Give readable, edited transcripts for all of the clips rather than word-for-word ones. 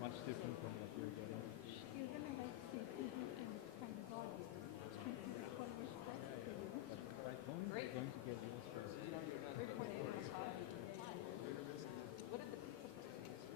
Much different from what you're getting. You're gonna like see people and thank God for your stress. But right home, you're going to get yours first. What did the pizza place taste?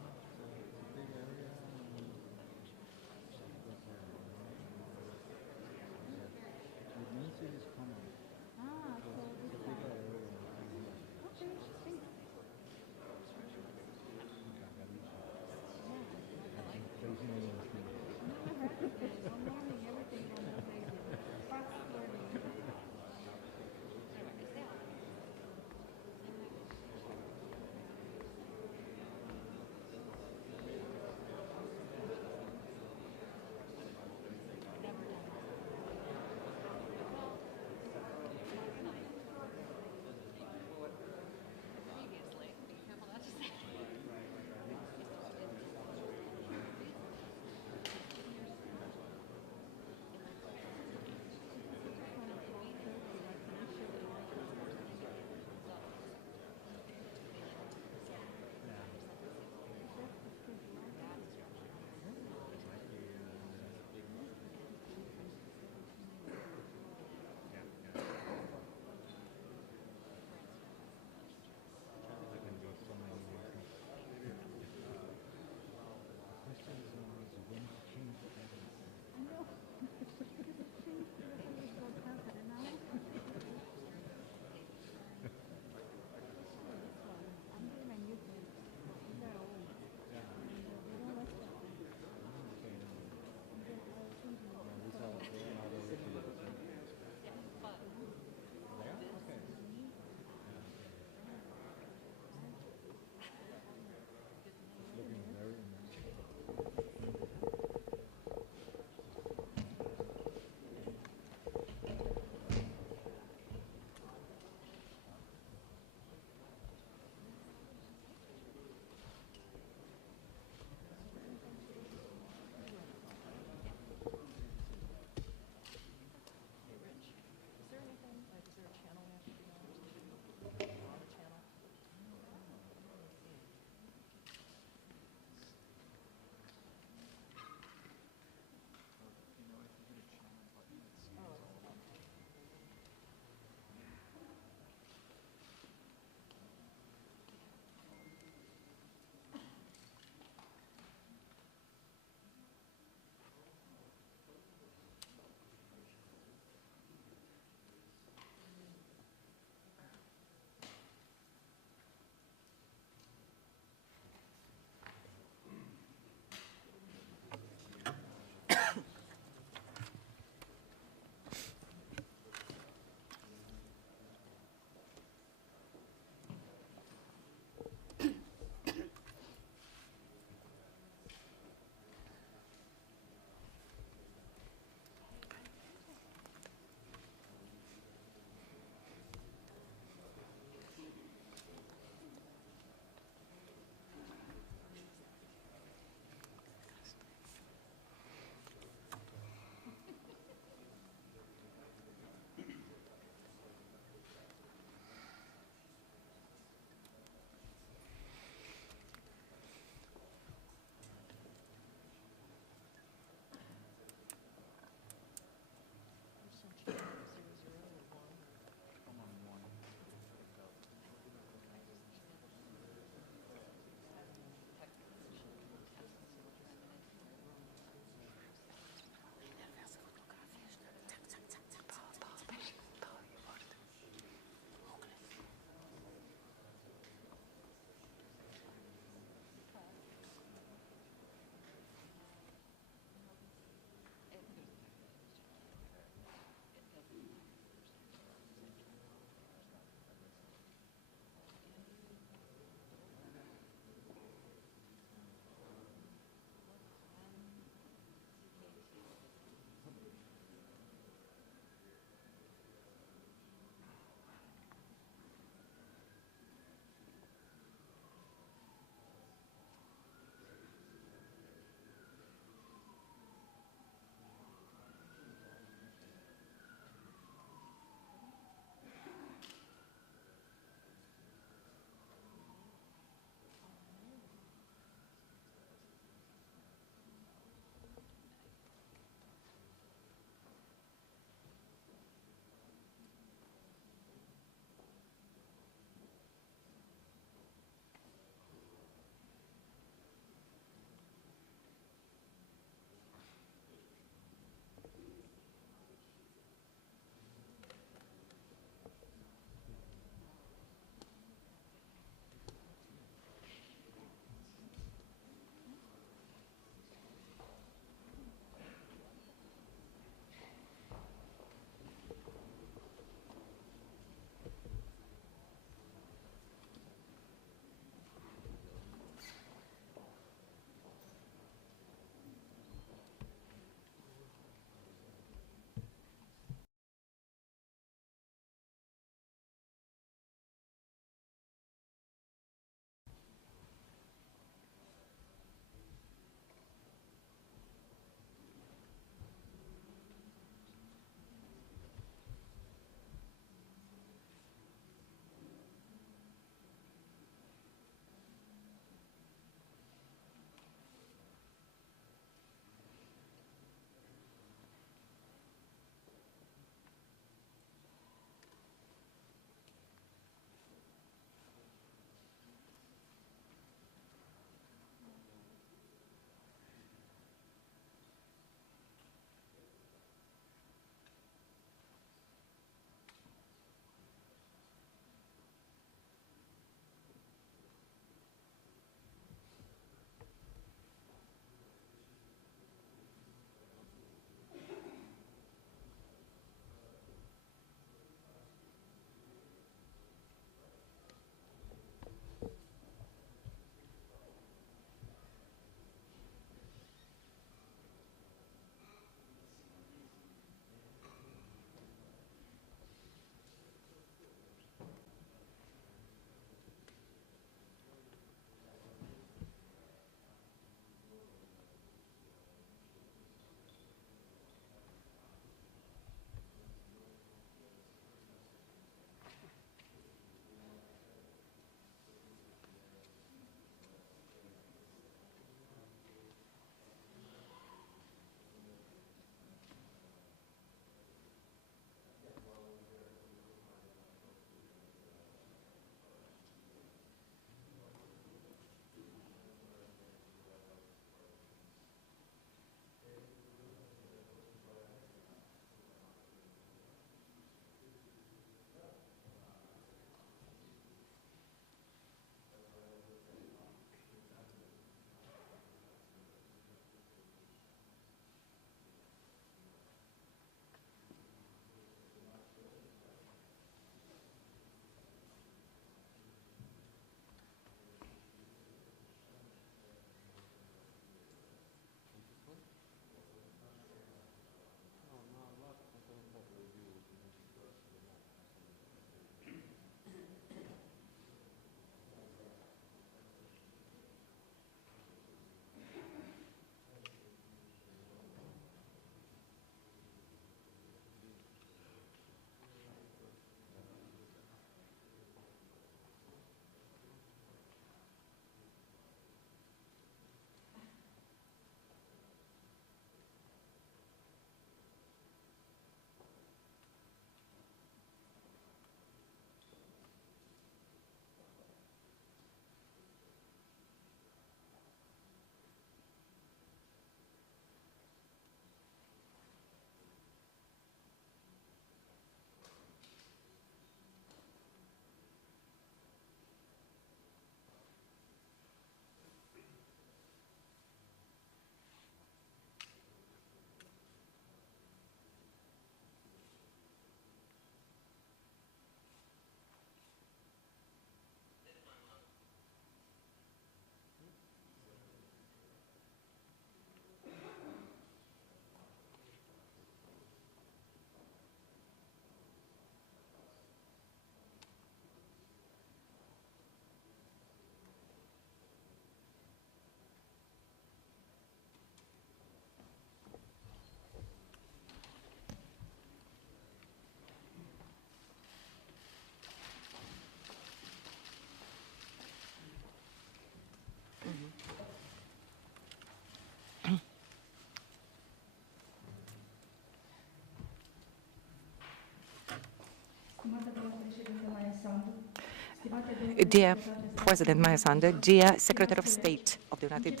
Dear President Mayasanda, dear Secretary of State of the United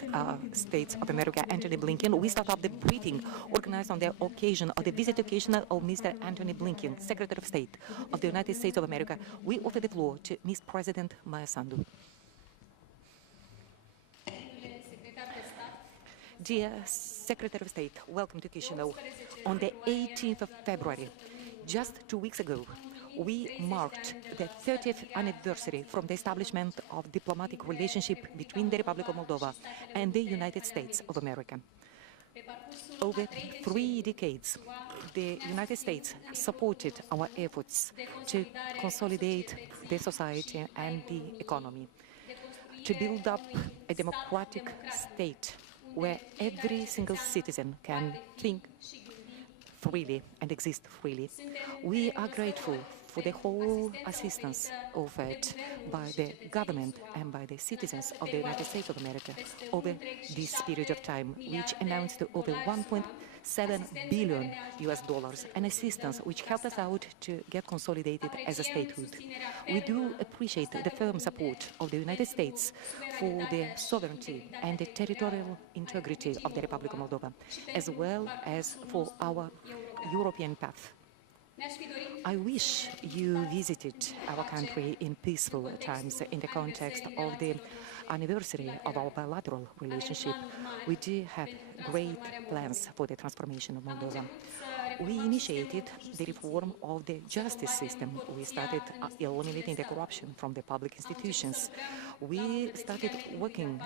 States of America, Antony Blinken, we start off the briefing organized on the occasion of the visit occasion of Mr. Antony Blinken, Secretary of State of the United States of America. We offer the floor to Ms. President Mayasanda. Dear Secretary of State, welcome to Chisinau. On the 18th of February, just 2 weeks ago, we marked the 30th anniversary from the establishment of diplomatic relationship between the Republic of Moldova and the United States of America. Over 3 decades, the United States supported our efforts to consolidate the society and the economy, to build up a democratic state where every single citizen can think freely and exist freely. We are grateful for the whole assistance offered by the government and by the citizens of the United States of America over this period of time, which amounts to over $1.7 billion an assistance which helped us out to get consolidated as a statehood. We do appreciate the firm support of the United States for the sovereignty and the territorial integrity of the Republic of Moldova, as well as for our European path. I wish you visited our country in peaceful times in the context of the anniversary of our bilateral relationship. We do have great plans for the transformation of Moldova. We initiated the reform of the justice system. We started eliminating the corruption from the public institutions. We started working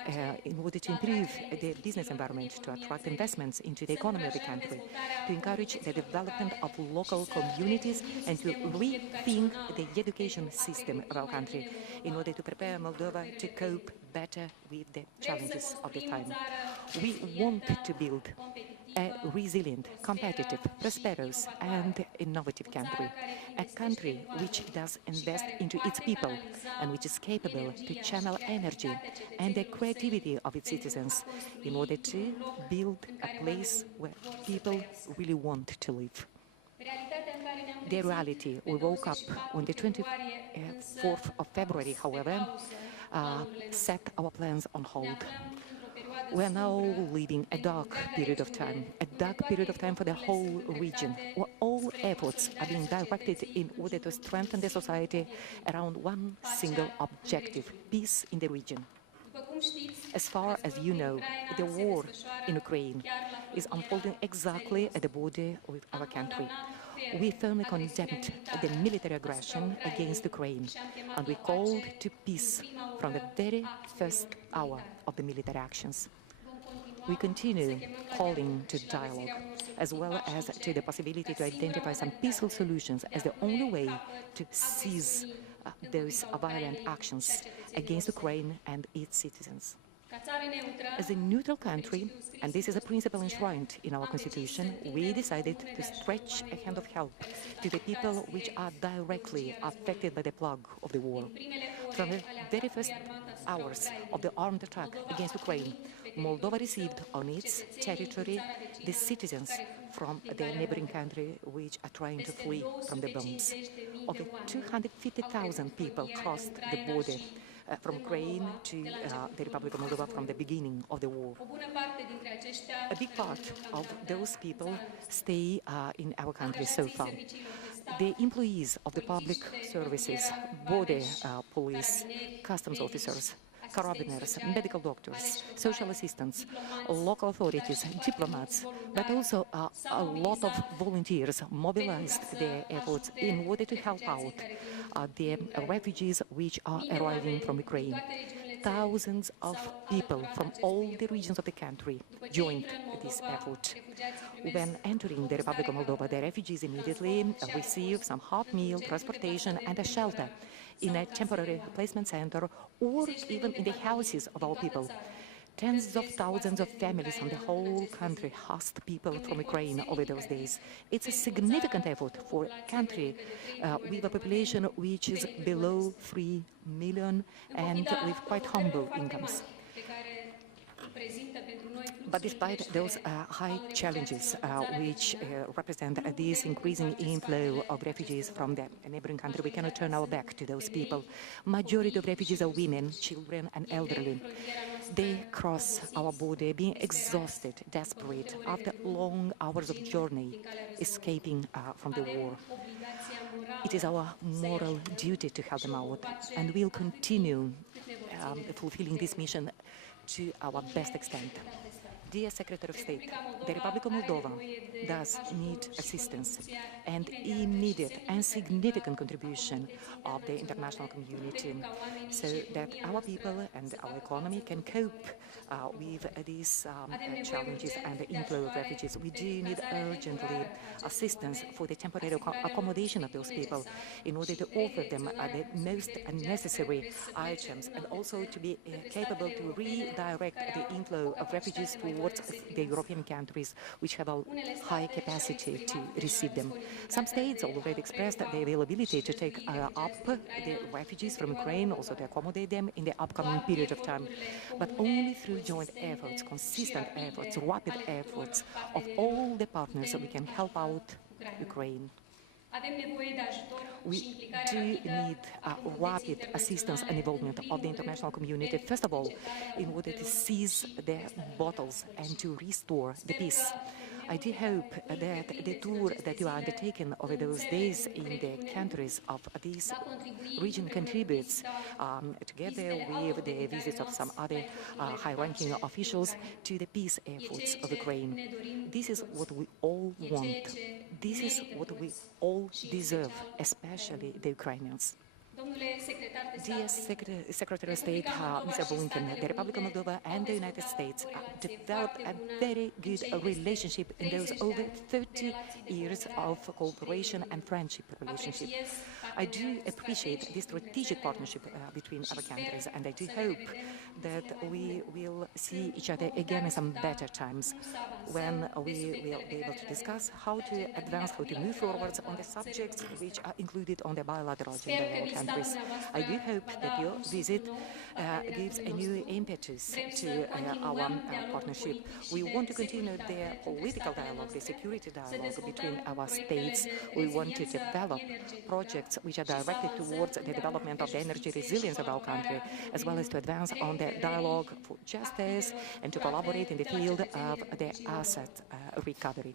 in order to improve the business environment, to attract investments into the economy of the country, to encourage the development of local communities, and to rethink the education system of our country in order to prepare Moldova to cope better with the challenges of the time. We want to build a resilient, competitive, prosperous and innovative country, a country which does invest into its people and which is capable to channel energy and the creativity of its citizens in order to build a place where people really want to live. The reality we woke up on the 24th of February, however, set our plans on hold. We are now living a dark period of time for the whole region, where all efforts are being directed in order to strengthen the society around one single objective: peace in the region. As far as you know, the war in Ukraine is unfolding exactly at the border with our country. We firmly condemned the military aggression against Ukraine, and we called to peace from the very first hour of the military actions. We continue calling to dialogue, as well as to the possibility to identify some peaceful solutions as the only way to cease those violent actions against Ukraine and its citizens. As a neutral country, and this is a principle enshrined in our Constitution, we decided to stretch a hand of help to the people which are directly affected by the plague of the war. From the very first hours of the armed attack against Ukraine, Moldova received on its territory the citizens from the neighboring country which are trying to flee from the bombs. Over 250,000 people crossed the border from Ukraine to the Republic of Moldova from the beginning of the war. A big part of those people stay in our country so far. The employees of the public services, border police, customs officers, carabiners, medical doctors, social assistants, local authorities, diplomats, but also a lot of volunteers mobilized their efforts in order to help out the refugees which are arriving from Ukraine. Thousands of people from all the regions of the country joined this effort. When entering the Republic of Moldova, the refugees immediately receive some hot meal, transportation and a shelter in a temporary placement center or even in the houses of our people. Tens of thousands of families from the whole country host people from Ukraine over those days. It's a significant effort for a country with a population which is below 3 million and with quite humble incomes. But despite those high challenges, which represent this increasing inflow of refugees from the neighboring country, we cannot turn our back to those people. Majority of refugees are women, children, and elderly. They cross our border being exhausted, desperate, after long hours of journey, escaping from the war. It is our moral duty to help them out, and we'll continue fulfilling this mission to our best extent. Dear Secretary of State, the Republic of Moldova does need assistance and immediate and significant contribution of the international community so that our people and our economy can cope with these challenges and the inflow of refugees. We do need urgently assistance for the temporary accommodation of those people in order to offer them the most necessary items and also to be capable to redirect the inflow of refugees towards the European countries which have a high capacity to receive them. Some states already expressed the availability to take up the refugees from Ukraine, also to accommodate them in the upcoming period of time. But only through joint efforts, consistent efforts, rapid efforts of all the partners we can help out Ukraine. We do need rapid assistance and involvement of the international community, first of all, in order to seize the bottles and to restore the peace. I do hope that the tour that you are undertaking over those days in the countries of this region contributes, together with the visits of some other high-ranking officials, to the peace efforts of Ukraine. This is what we all want. This is what we all deserve, especially the Ukrainians. Dear Secretary of State, Mr. Blinken, the Republic of Moldova and the United States developed a very good relationship in those over 30 years of cooperation and friendship relationship. I do appreciate the strategic partnership between our countries, and I do hope that we will see each other again in some better times when we will be able to discuss how to advance, how to move forward on the subjects which are included on the bilateral agenda of our countries. I do hope that your visit gives a new impetus to our partnership. We want to continue the political dialogue, the security dialogue between our states. We want to develop projects which are directed towards the development of the energy resilience of our country, as well as to advance on the dialogue for justice and to collaborate in the field of the asset recovery.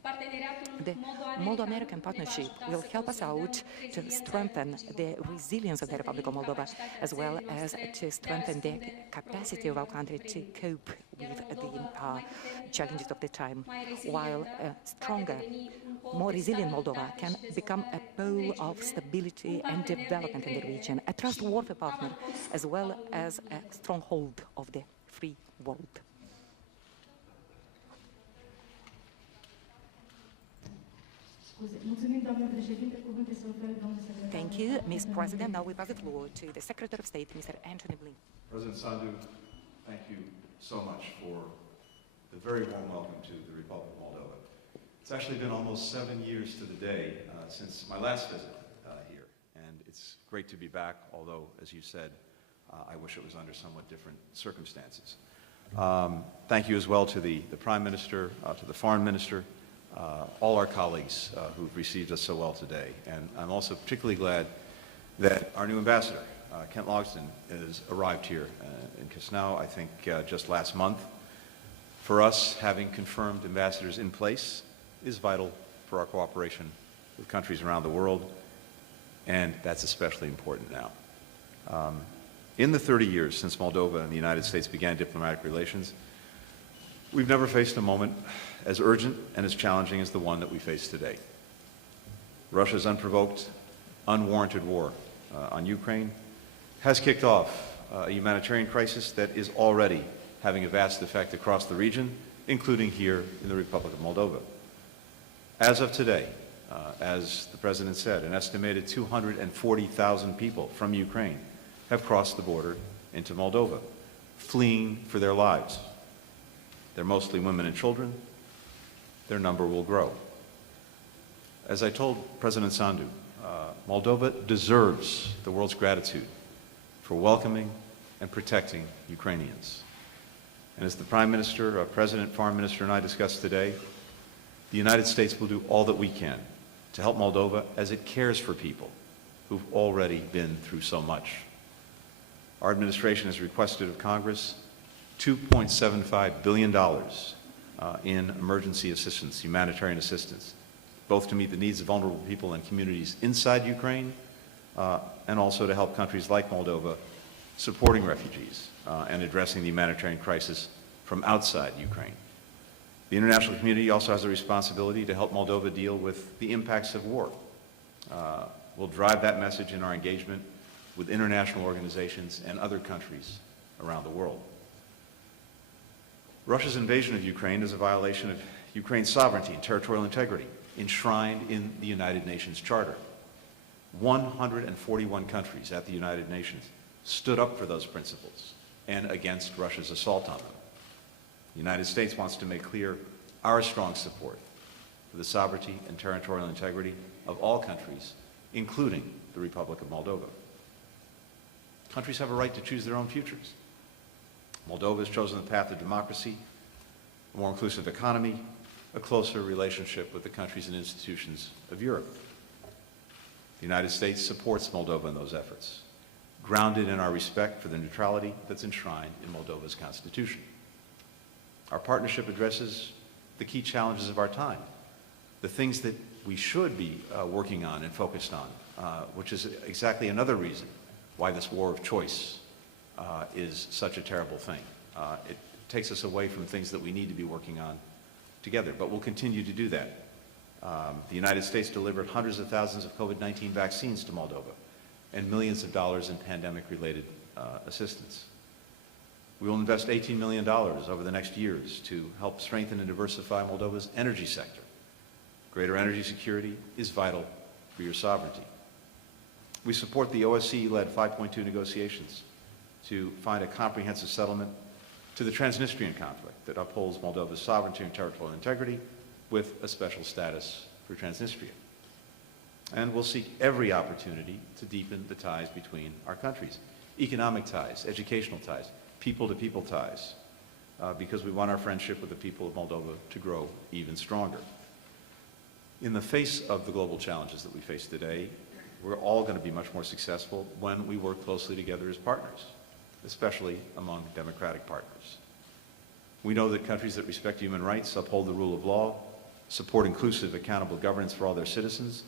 The Moldo-American partnership will help us out to strengthen the resilience of the Republic of Moldova, as well as to strengthen the capacity of our country to cope with the challenges of the time, while a stronger, more resilient Moldova can become a pole of stability and development in the region, a trustworthy partner, as well as a stronghold of the free world. Thank you, Ms. President. Now we pass the floor to the Secretary of State, Mr. Antony Blinken. President Sandu, thank you so much for the very warm welcome to the Republic of Moldova. It's actually been almost 7 years to the day since my last visit here, and it's great to be back, although, as you said, I wish it was under somewhat different circumstances. Thank you as well to the Prime Minister, to the Foreign Minister, all our colleagues who've received us so well today. And I'm also particularly glad that our new ambassador, Kent Logsdon, has arrived here in Chisinau, I think just last month. For us, having confirmed ambassadors in place is vital for our cooperation with countries around the world, and that's especially important now. In the 30 years since Moldova and the United States began diplomatic relations, we've never faced a moment as urgent and as challenging as the one that we face today. Russia's unprovoked, unwarranted war on Ukraine has kicked off a humanitarian crisis that is already having a vast effect across the region, including here in the Republic of Moldova. As of today, as the President said, an estimated 240,000 people from Ukraine have crossed the border into Moldova, fleeing for their lives. They're mostly women and children. Their number will grow. As I told President Sandu, Moldova deserves the world's gratitude for welcoming and protecting Ukrainians. And as the Prime Minister, President, Foreign Minister, and I discussed today, the United States will do all that we can to help Moldova as it cares for people who've already been through so much. Our administration has requested of Congress $2.75 billion in emergency assistance, humanitarian assistance, both to meet the needs of vulnerable people and communities inside Ukraine, and also to help countries like Moldova supporting refugees and addressing the humanitarian crisis from outside Ukraine. The international community also has a responsibility to help Moldova deal with the impacts of war. We'll drive that message in our engagement with international organizations and other countries around the world. Russia's invasion of Ukraine is a violation of Ukraine's sovereignty and territorial integrity enshrined in the United Nations Charter. 141 countries at the United Nations stood up for those principles and against Russia's assault on them. The United States wants to make clear our strong support for the sovereignty and territorial integrity of all countries, including the Republic of Moldova. Countries have a right to choose their own futures. Moldova has chosen the path of democracy, a more inclusive economy, a closer relationship with the countries and institutions of Europe. The United States supports Moldova in those efforts, grounded in our respect for the neutrality that's enshrined in Moldova's constitution. Our partnership addresses the key challenges of our time, the things that we should be working on and focused on, which is exactly another reason why this war of choice is such a terrible thing. It takes us away from things that we need to be working on together, but we'll continue to do that. The United States delivered hundreds of thousands of COVID-19 vaccines to Moldova and millions of dollars in pandemic-related assistance. We will invest $18 million over the next years to help strengthen and diversify Moldova's energy sector. Greater energy security is vital for your sovereignty. We support the OSCE-led 5.2 negotiations to find a comprehensive settlement to the Transnistrian conflict that upholds Moldova's sovereignty and territorial integrity with a special status for Transnistria. And we'll seek every opportunity to deepen the ties between our countries, economic ties, educational ties, people-to-people ties, because we want our friendship with the people of Moldova to grow even stronger. In the face of the global challenges that we face today, we're all going to be much more successful when we work closely together as partners, especially among democratic partners. We know that countries that respect human rights, uphold the rule of law, support inclusive, accountable governance for all their citizens,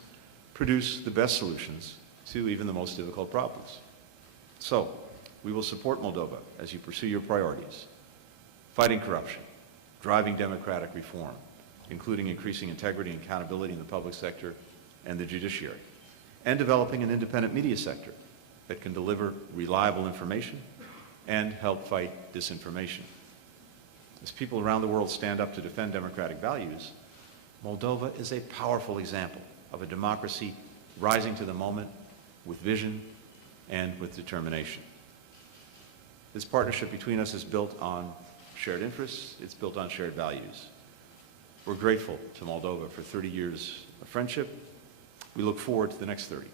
produce the best solutions to even the most difficult problems. So, we will support Moldova as you pursue your priorities, fighting corruption, driving democratic reform, including increasing integrity and accountability in the public sector and the judiciary, and developing an independent media sector that can deliver reliable information and help fight disinformation. As people around the world stand up to defend democratic values, Moldova is a powerful example of a democracy rising to the moment with vision and with determination. This partnership between us is built on shared interests, it's built on shared values. We're grateful to Moldova for 30 years of friendship. We look forward to the next 30.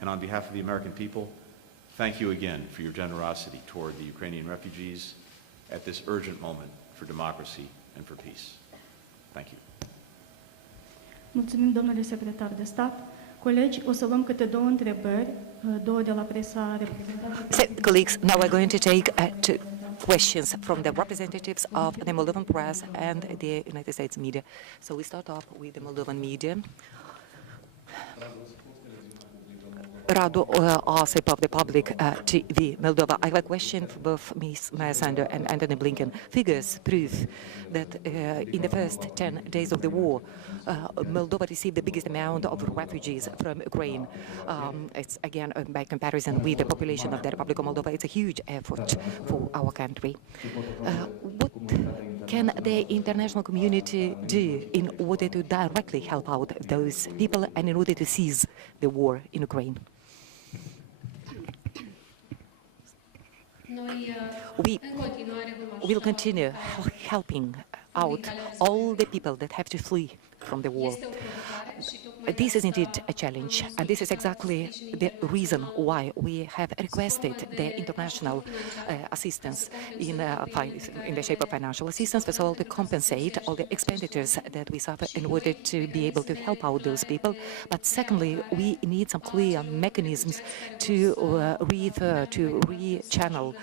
And on behalf of the American people, thank you again for your generosity toward the Ukrainian refugees at this urgent moment for democracy and for peace. Thank you. Mulțumim, domnule secretar de stat. Colegi, o să luăm câte două întrebări, două de la presa reprezentată. So, colleagues, now we're going to take two questions from the representatives of the Moldovan press and the United States media. So we start off with the Moldovan media. Radu Osip of the Public TV Moldova. I have a question for both Ms. Maya and Antony Blinken. Figures prove that in the first 10 days of the war, Moldova received the biggest amount of refugees from Ukraine. It's again, by comparison with the population of the Republic of Moldova, it's a huge effort for our country. What can the international community do in order to directly help out those people and in order to cease the war in Ukraine? We will continue helping out all the people that have to flee from the war. this is indeed a challenge, and this is exactly the reason why we have requested the international assistance in the shape of financial assistance, first of all, to compensate all the expenditures that we suffer in order to be able to help out those people. But secondly, we need some clear mechanisms to refer, to re-channel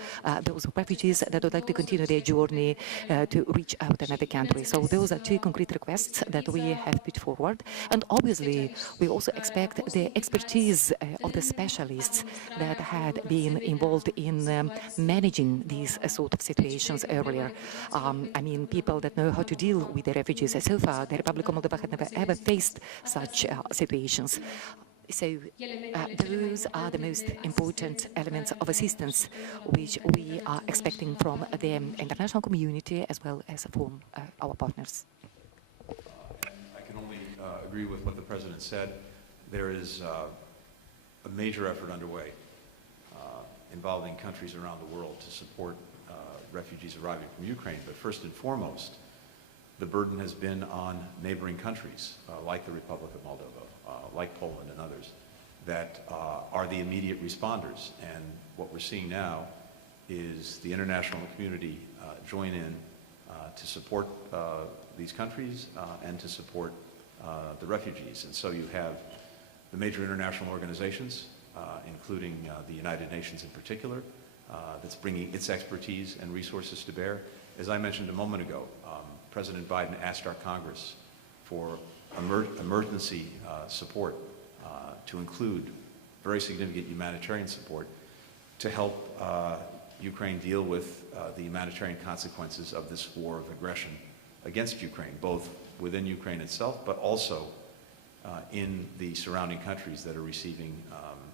those refugees that would like to continue their journey to reach out another country. So those are two concrete requests that we have put forward. And obviously, we also expect the expertise of the specialists that had been involved in managing these sort of situations earlier. I mean, people that know how to deal with the refugees. So far, the Republic of Moldova had never ever faced such situations. So those are the most important elements of assistance which we are expecting from the international community as well as from our partners. I can only agree with what the President said. There is a major effort underway involving countries around the world to support refugees arriving from Ukraine. But first and foremost, the burden has been on neighboring countries like the Republic of Moldova, like Poland and others, that are the immediate responders. And what we're seeing now is the international community join in to support these countries and to support the refugees. And so you have the major international organizations, including the United Nations in particular, that's bringing its expertise and resources to bear. As I mentioned a moment ago, President Biden asked our Congress for emergency support to include very significant humanitarian support to help Ukraine deal with the humanitarian consequences of this war of aggression against Ukraine, both within Ukraine itself, but also in the surrounding countries that are receiving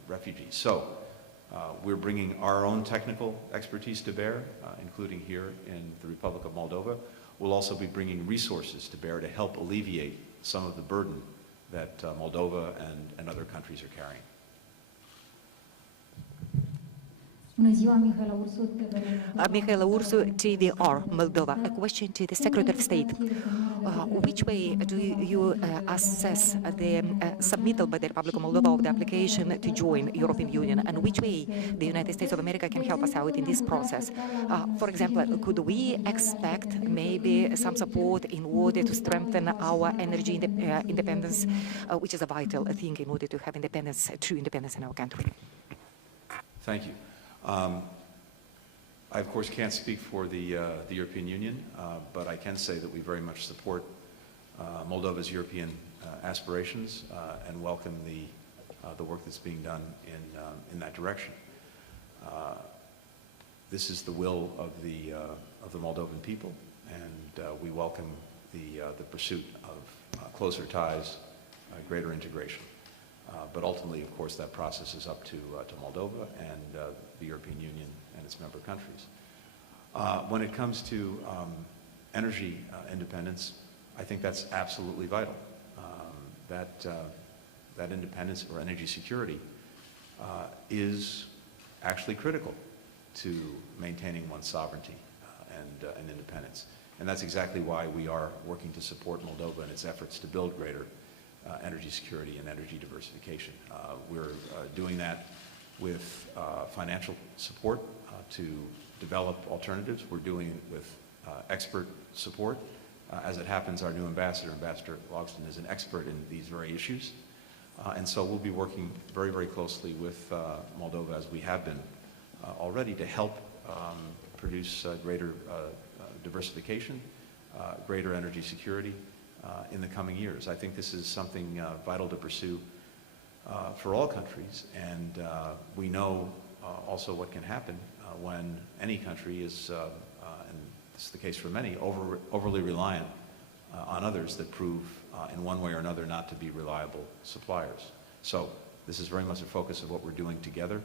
refugees. So we're bringing our own technical expertise to bear, including here in the Republic of Moldova. We'll also be bringing resources to bear to help alleviate some of the burden that Moldova and other countries are carrying. Mihaela Ursu, TVR, Moldova. A question to the Secretary of State. Which way do you assess the submittal by the Republic of Moldova of the application to join European Union, and which way the United States of America can help us out in this process? For example, could we expect maybe some support in order to strengthen our energy independence, which is a vital thing in order to have independence, true independence in our country? Thank you. I, of course, can't speak for the European Union, but I can say that we very much support Moldova's European aspirations and welcome the work that's being done in that direction. This is the will of the Moldovan people, and we welcome the pursuit of closer ties, greater integration. But ultimately, of course, that process is up to Moldova and the European Union and its member countries. When it comes to energy independence, I think that's absolutely vital. That independence or energy security is actually critical to maintaining one's sovereignty and independence. And that's exactly why we are working to support Moldova in its efforts to build greater energy security and energy diversification. We're doing that with financial support to develop alternatives. We're doing it with expert support. As it happens, our new ambassador, Ambassador Logston, is an expert in these very issues. And so we'll be working very, very closely with Moldova, as we have been already, to help produce greater diversification, greater energy security, in the coming years. I think this is something vital to pursue for all countries, and we know also what can happen when any country is, and this is the case for many, overly reliant on others that prove in one way or another not to be reliable suppliers. So this is very much a focus of what we're doing together,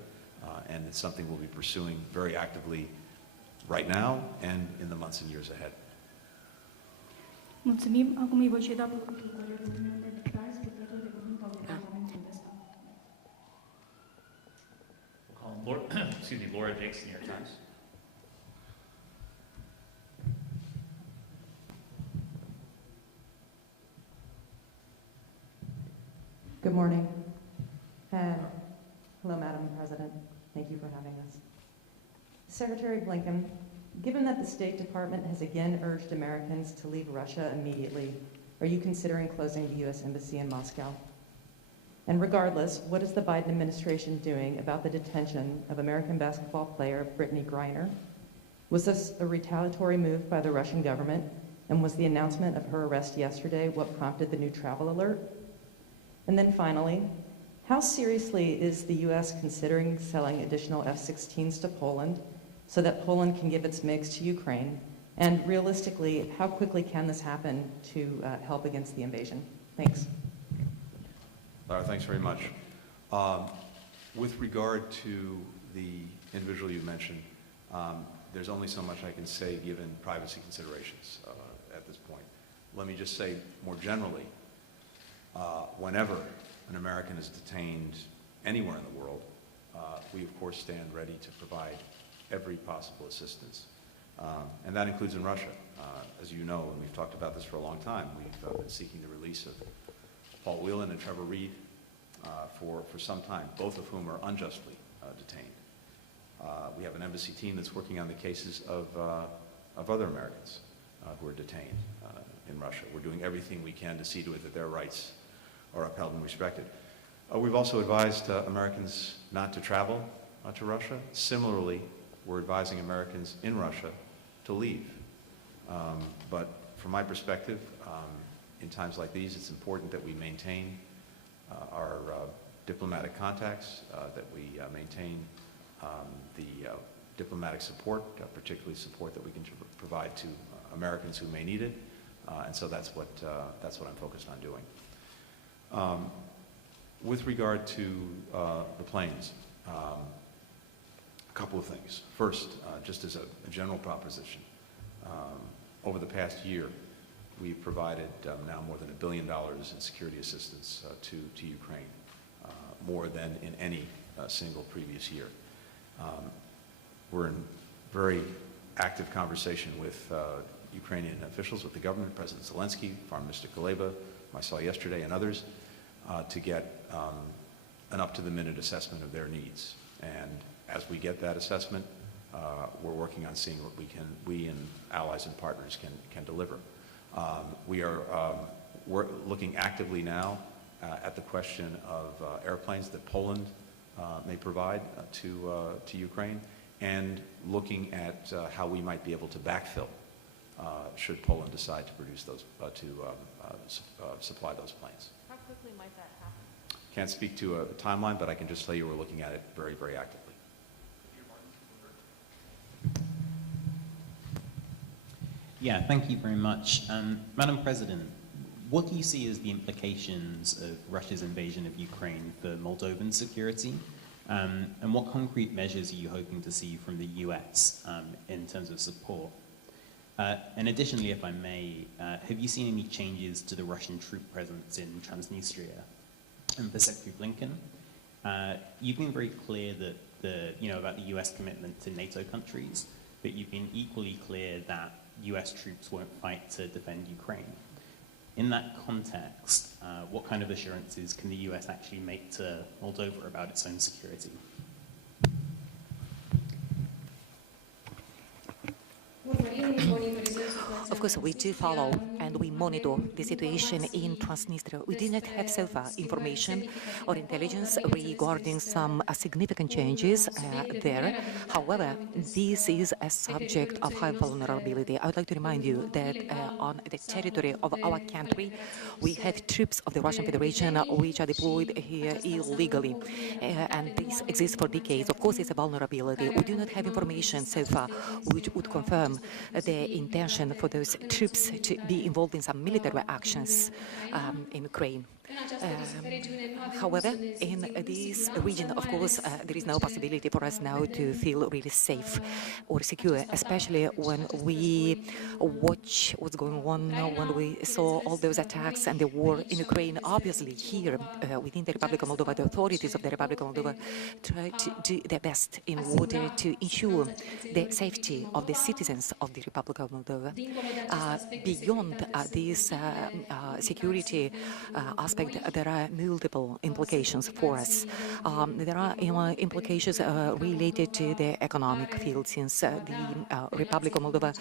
and it's something we'll be pursuing very actively right now and in the months and years ahead. Mulțumim. Acum îi voi da cuvântul colegului meu de Price, purtător de cuvânt al Parlamentului de Stat. We'll call Laura Jakes, New York Times. Good morning. Hello, Madam President. Thank you for having us. Secretary Blinken, given that the State Department has again urged Americans to leave Russia immediately, are you considering closing the U.S. Embassy in Moscow? And regardless, what is the Biden administration doing about the detention of American basketball player Brittany Griner? Was this a retaliatory move by the Russian government? And was the announcement of her arrest yesterday what prompted the new travel alert? And then finally, how seriously is the U.S. considering selling additional F-16s to Poland so that Poland can give its MiGs to Ukraine? And realistically, how quickly can this happen to help against the invasion? Thanks. Lara, thanks very much. With regard to the individual you mentioned, there's only so much I can say given privacy considerations at this point. Let me just say more generally, whenever an American is detained anywhere in the world, we of course stand ready to provide every possible assistance. And that includes in Russia. As you know, and we've talked about this for a long time, we've been seeking the release of Paul Whelan and Trevor Reed for some time, both of whom are unjustly detained. We have an embassy team that's working on the cases of other Americans who are detained in Russia. We're doing everything we can to see to it that their rights are upheld and respected. We've also advised Americans not to travel to Russia. Similarly, we're advising Americans in Russia to leave. But from my perspective, in times like these, it's important that we maintain our diplomatic contacts, that we maintain the diplomatic support, particularly support that we can provide to Americans who may need it, and so that's what I'm focused on doing. With regard to the planes, a couple of things. First, just as a general proposition, over the past year, we've provided now more than $1 billion in security assistance to Ukraine, more than in any single previous year. We're in very active conversation with Ukrainian officials, with the government, President Zelensky, Foreign Minister Kuleba, whom I saw yesterday, and others, to get an up-to-the-minute assessment of their needs. And as we get that assessment, we're working on seeing what we and allies and partners can deliver. We're looking actively now at the question of airplanes that Poland may provide to Ukraine, and looking at how we might be able to backfill should Poland decide to produce those, supply those planes. How quickly might that happen? Can't speak to a timeline, but I can just tell you we're looking at it very, very actively. Yeah, thank you very much. Madam President, what do you see as the implications of Russia's invasion of Ukraine for Moldovan security? And what concrete measures are you hoping to see from the US in terms of support? And additionally, if I may, have you seen any changes to the Russian troop presence in Transnistria? And for Secretary Blinken, you've been very clear that about the US commitment to NATO countries, but you've been equally clear that US troops won't fight to defend Ukraine. In that context, what kind of assurances can the US actually make to Moldova about its own security? Of course, we do follow and we monitor the situation in Transnistria. We do not have so far information or intelligence regarding some significant changes there. However, this is a subject of high vulnerability. I would like to remind you that on the territory of our country, we have troops of the Russian Federation which are deployed here illegally, and this exists for decades. Of course, it's a vulnerability. We do not have information so far which would confirm the intention for those troops to be involved in some military actions in Ukraine. However, in this region, of course, there is no possibility for us now to feel really safe or secure, especially when we watch what's going on, when we saw all those attacks and the war in Ukraine. Obviously, here within the Republic of Moldova, the authorities of the Republic of Moldova try to do their best in order to ensure the safety of the citizens of the Republic of Moldova. Beyond this security aspect, there are multiple implications for us. There are implications related to the economic field, since the Republic of Moldova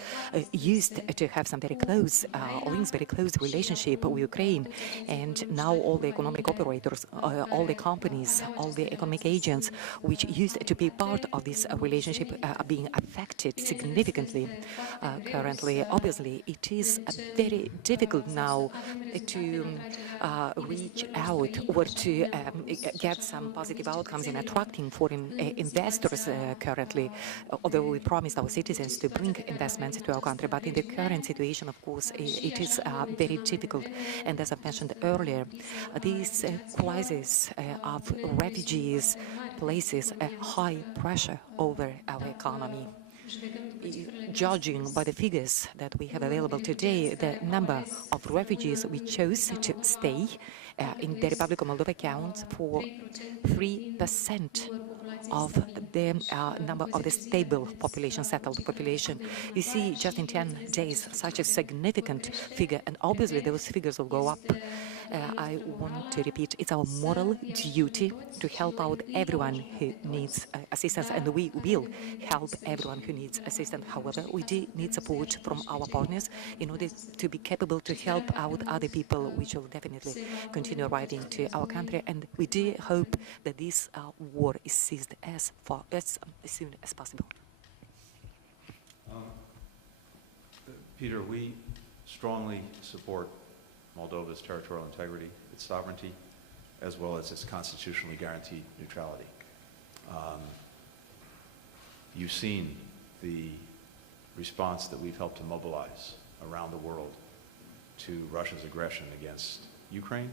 used to have some very close links, very close relationship with Ukraine, and now all the economic operators, all the companies, all the economic agents which used to be part of this relationship are being affected significantly currently. Obviously, it is very difficult now to reach out or to get some positive outcomes in attracting foreign investors currently, although we promised our citizens to bring investments to our country. But in the current situation, of course, it is very difficult. And as I mentioned earlier, this crisis of refugees places a high pressure over our economy. Judging by the figures that we have available today, the number of refugees we chose to stay in the Republic of Moldova accounts for 3% of the number of the stable population, settled population. You see, just in 10 days, such a significant figure, and obviously those figures will go up. I want to repeat, it's our moral duty to help out everyone who needs assistance, and we will help everyone who needs assistance. However, we do need support from our partners in order to be capable to help out other people, which will definitely continue arriving to our country. And we do hope that this war is ceased as soon as possible. Peter, we strongly support Moldova's territorial integrity, its sovereignty, as well as its constitutionally guaranteed neutrality. You've seen the response that we've helped to mobilize around the world to Russia's aggression against Ukraine.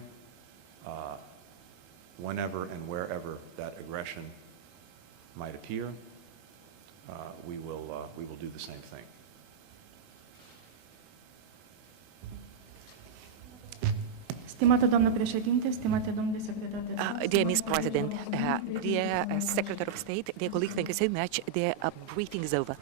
Whenever and wherever that aggression might appear, we will do the same thing. Stimată doamnă președinte, stimate domnule secretar de stat. Dear Ms. President, dear Secretary of State, dear colleagues, thank you so much. The briefing is over.